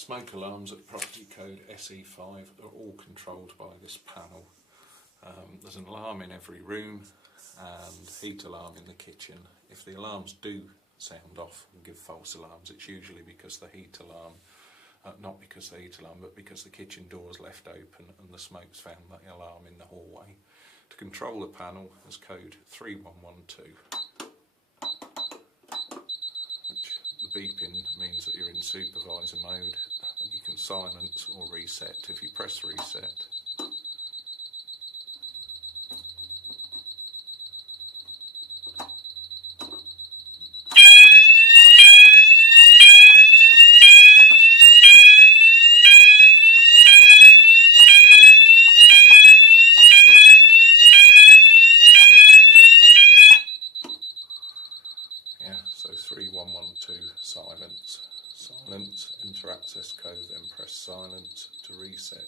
Smoke alarms at property code SE5 are all controlled by this panel. There's an alarm in every room and heat alarm in the kitchen. If the alarms do sound off and give false alarms, it's usually because the heat alarm, not because the heat alarm, but because the kitchen door's left open and the smoke's found the alarm in the hallway. To control the panel is code 3112. The beeping means that you're in supervisor mode and you can silence or reset. If you press reset, so 3112 silence. Silence, enter access code, then press silence. To reset,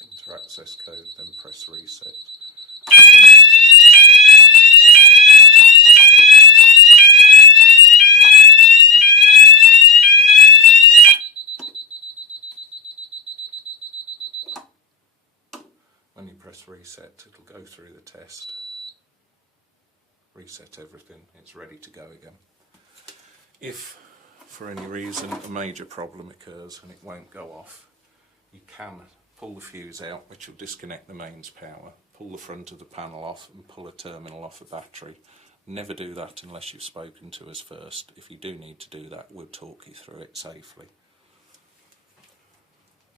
enter access code, then press reset. When you press reset, it'll go through the test, reset everything, it's ready to go again. If for any reason a major problem occurs and it won't go off, you can pull the fuse out, which will disconnect the mains power, pull the front of the panel off and pull a terminal off a battery. Never do that unless you've spoken to us first. If you do need to do that, we'll talk you through it safely.